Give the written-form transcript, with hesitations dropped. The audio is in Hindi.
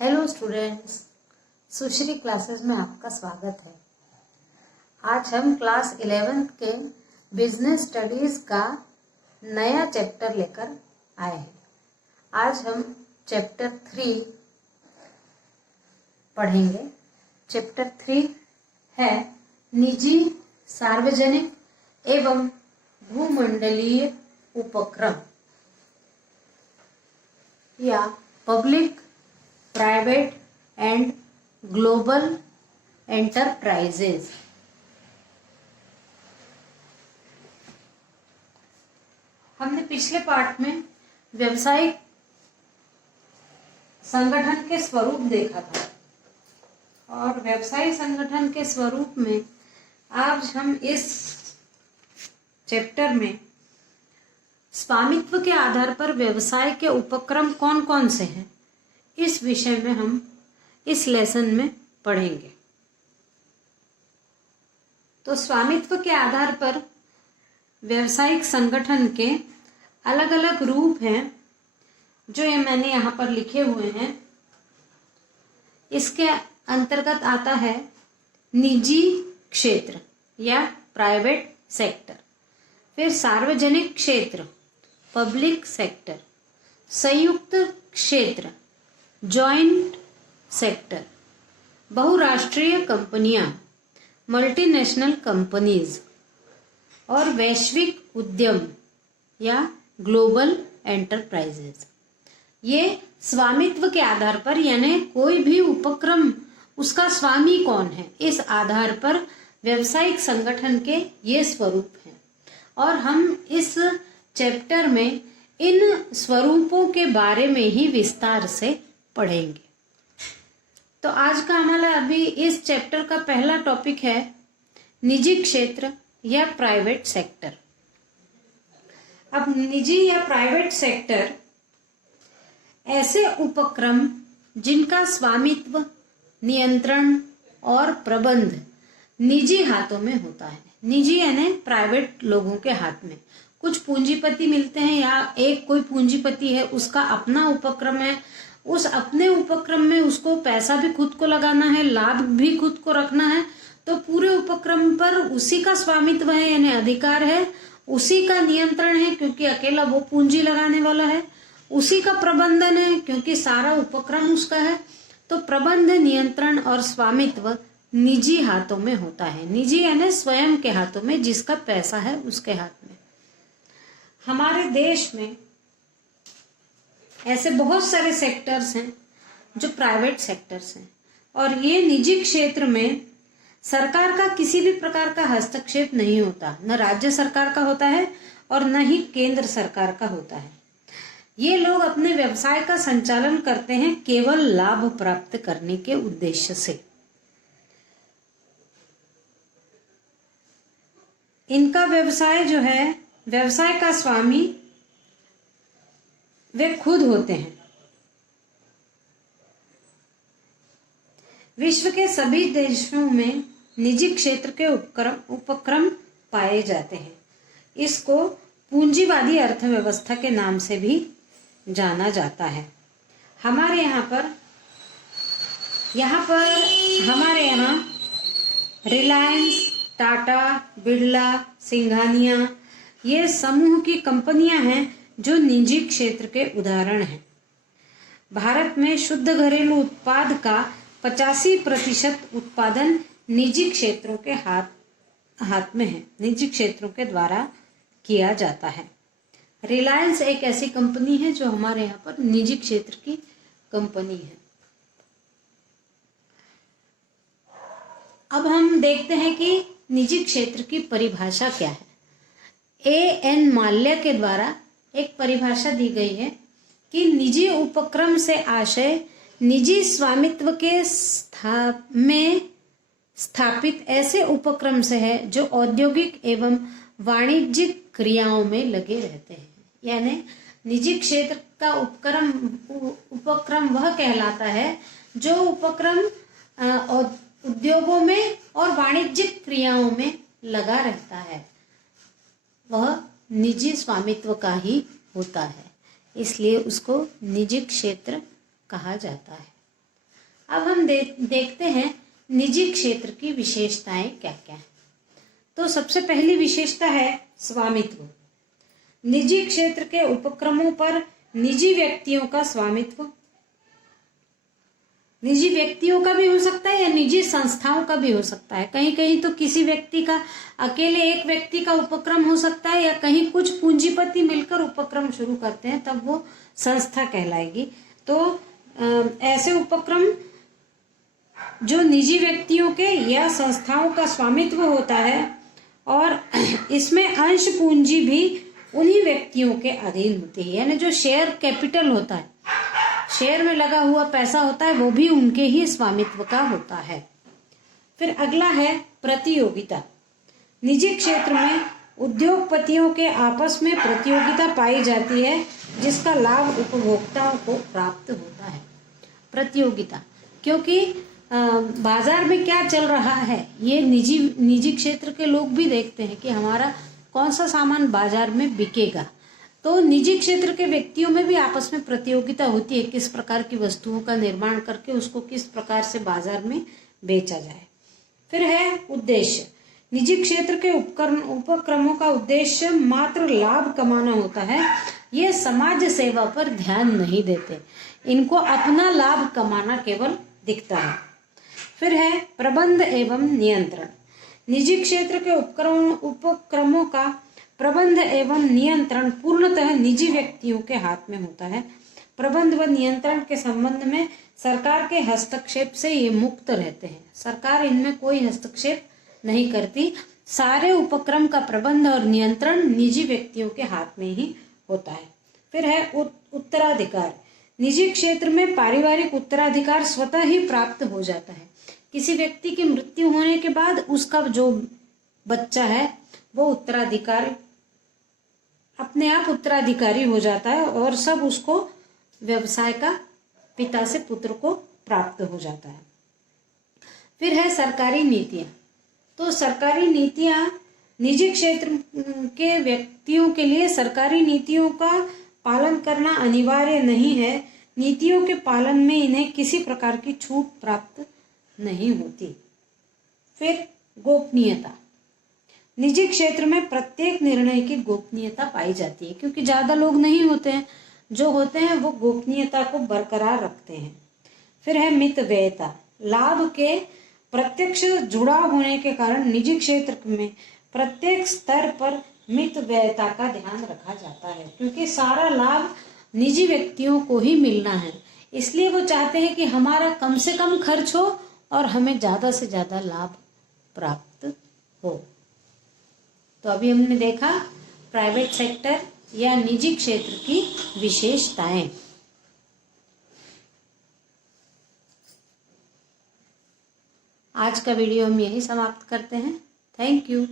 हेलो स्टूडेंट्स, सुश्री क्लासेस में आपका स्वागत है। आज हम क्लास 11th के बिजनेस स्टडीज का नया चैप्टर लेकर आए हैं। आज हम चैप्टर 3 पढ़ेंगे। चैप्टर 3 है निजी, सार्वजनिक एवं भूमंडलीय उपक्रम या public, private and global enterprises. हमने पिछले पार्ट में व्यवसायिक संगठन के स्वरूप देखा था और व्यवसायिक संगठन के स्वरूप में आज हम इस चैप्टर में स्वामित्व के आधार पर व्यवसाय के उपक्रम कौन कौन से हैं, इस विषय में हम इस लेसन में पढ़ेंगे। तो स्वामित्व के आधार पर व्यवसायिक संगठन के अलग अलग रूप हैं जो ये मैंने यहाँ पर लिखे हुए हैं। इसके अंतर्गत आता है निजी क्षेत्र या प्राइवेट सेक्टर, फिर सार्वजनिक क्षेत्र पब्लिक सेक्टर, संयुक्त क्षेत्र जॉइंट सेक्टर, बहुराष्ट्रीय कंपनियां मल्टीनेशनल कंपनीज और वैश्विक उद्यम या ग्लोबल एंटरप्राइजेज। ये स्वामित्व के आधार पर यानी कोई भी उपक्रम उसका स्वामी कौन है, इस आधार पर व्यवसायिक संगठन के ये स्वरूप हैं और हम इस चैप्टर में इन स्वरूपों के बारे में ही विस्तार से पढ़ेंगे। तो आज का हमारा अभी इस चैप्टर का पहला टॉपिक है निजी क्षेत्र या प्राइवेट सेक्टर। अब निजी या प्राइवेट सेक्टर ऐसे उपक्रम जिनका स्वामित्व, नियंत्रण और प्रबंध निजी हाथों में होता है। निजी यानी प्राइवेट लोगों के हाथ में। कुछ पूंजीपति मिलते हैं या एक कोई पूंजीपति है, उसका अपना उपक्रम है, उस अपने उपक्रम में उसको पैसा भी खुद को लगाना है, लाभ भी खुद को रखना है, तो पूरे उपक्रम पर उसी का स्वामित्व है यानी अधिकार है, उसी का नियंत्रण है क्योंकि अकेला वो पूंजी लगाने वाला है, उसी का प्रबंधन है क्योंकि सारा उपक्रम उसका है। तो प्रबंध, नियंत्रण और स्वामित्व निजी हाथों में होता है। निजी यानी स्वयं के हाथों में, जिसका पैसा है उसके हाथ में। हमारे देश में ऐसे बहुत सारे सेक्टर्स हैं जो प्राइवेट सेक्टर्स हैं और ये निजी क्षेत्र में सरकार का किसी भी प्रकार का हस्तक्षेप नहीं होता, न राज्य सरकार का होता है और न ही केंद्र सरकार का होता है। ये लोग अपने व्यवसाय का संचालन करते हैं केवल लाभ प्राप्त करने के उद्देश्य से। इनका व्यवसाय जो है, व्यवसाय का स्वामी वे खुद होते हैं। विश्व के सभी देशों में निजी क्षेत्र के उपक्रम पाए जाते हैं। इसको पूंजीवादी अर्थव्यवस्था के नाम से भी जाना जाता है। हमारे यहाँ रिलायंस, टाटा, बिरला, सिंघानिया ये समूह की कंपनियां हैं जो निजी क्षेत्र के उदाहरण हैं। भारत में शुद्ध घरेलू उत्पाद का 85% उत्पादन निजी क्षेत्रों के हाथ में है, निजी क्षेत्रों के द्वारा किया जाता है। रिलायंस एक ऐसी कंपनी है जो हमारे यहाँ पर निजी क्षेत्र की कंपनी है। अब हम देखते हैं कि निजी क्षेत्र की परिभाषा क्या है। A.N. माल्या के द्वारा एक परिभाषा दी गई है कि निजी उपक्रम से आशय निजी स्वामित्व के में स्थापित ऐसे उपक्रम से है जो औद्योगिक एवं वाणिज्यिक क्रियाओं में लगे रहते हैं। यानी निजी क्षेत्र का उपक्रम वह कहलाता है जो उपक्रम उद्योगों में और वाणिज्यिक क्रियाओं में लगा रहता है, वह निजी स्वामित्व का ही होता है, इसलिए उसको निजी क्षेत्र कहा जाता है। अब हम देखते हैं निजी क्षेत्र की विशेषताएं क्या क्या है। तो सबसे पहली विशेषता है स्वामित्व। निजी क्षेत्र के उपक्रमों पर निजी व्यक्तियों का स्वामित्व, निजी व्यक्तियों का भी हो सकता है या निजी संस्थाओं का भी हो सकता है। कहीं कहीं तो किसी व्यक्ति का, अकेले एक व्यक्ति का उपक्रम हो सकता है, या कहीं कुछ पूंजीपति मिलकर उपक्रम शुरू करते हैं, तब वो संस्था कहलाएगी। तो ऐसे उपक्रम जो निजी व्यक्तियों के या संस्थाओं का स्वामित्व होता है, और इसमें अंश पूंजी भी उन्हीं व्यक्तियों के अधीन होती है, यानी जो शेयर कैपिटल होता है, शेयर में लगा हुआ पैसा होता है, वो भी उनके ही स्वामित्व का होता है। फिर अगला है प्रतियोगिता। निजी क्षेत्र में उद्योगपतियों के आपस में प्रतियोगिता पाई जाती है, जिसका लाभ उपभोक्ताओं को प्राप्त होता है। प्रतियोगिता, क्योंकि बाजार में क्या चल रहा है ये निजी क्षेत्र के लोग भी देखते हैं कि हमारा कौन सा सामान बाजार में बिकेगा। तो निजी क्षेत्र के व्यक्तियों में भी आपस में प्रतियोगिता होती है, किस प्रकार की वस्तुओं का निर्माण करके उसको किस प्रकार से बाजार में बेचा जाए। फिर है उद्देश्य। निजी क्षेत्र के उपक्रमों का उद्देश्य मात्र लाभ कमाना होता है। ये समाज सेवा पर ध्यान नहीं देते, इनको अपना लाभ कमाना केवल दिखता है। फिर है प्रबंध एवं नियंत्रण। निजी क्षेत्र के उपक्रमों का प्रबंध एवं नियंत्रण पूर्णतः निजी व्यक्तियों के हाथ में होता है। प्रबंध व नियंत्रण के संबंध में सरकार के हस्तक्षेप से ये मुक्त रहते हैं। सरकार इनमें कोई हस्तक्षेप नहीं करती। सारे उपक्रम का प्रबंध और नियंत्रण निजी व्यक्तियों के हाथ में ही होता है। फिर है उत्तराधिकार। निजी क्षेत्र में पारिवारिक उत्तराधिकार स्वतः ही प्राप्त हो जाता है। किसी व्यक्ति की मृत्यु होने के बाद उसका जो बच्चा है वो उत्तराधिकारी, अपने आप उत्तराधिकारी हो जाता है, और सब उसको व्यवसाय का पिता से पुत्र को प्राप्त हो जाता है। फिर है सरकारी नीतियां। तो सरकारी नीतियां निजी क्षेत्र के व्यक्तियों के लिए सरकारी नीतियों का पालन करना अनिवार्य नहीं है। नीतियों के पालन में इन्हें किसी प्रकार की छूट प्राप्त नहीं होती। फिर गोपनीयता। निजी क्षेत्र में प्रत्येक निर्णय की गोपनीयता पाई जाती है, क्योंकि ज्यादा लोग नहीं होते हैं, जो होते हैं वो गोपनीयता को बरकरार रखते हैं। फिर है मितव्ययता। लाभ के प्रत्यक्ष जुड़ाव होने के कारण निजी क्षेत्र में प्रत्येक स्तर पर मितव्ययता का ध्यान रखा जाता है, क्योंकि सारा लाभ निजी व्यक्तियों को ही मिलना है। इसलिए वो चाहते हैं कि हमारा कम से कम खर्च हो और हमें ज्यादा से ज्यादा लाभ प्राप्त हो। तो अभी हमने देखा प्राइवेट सेक्टर या निजी क्षेत्र की विशेषताएं। आज का वीडियो हम यही समाप्त करते हैं। Thank you.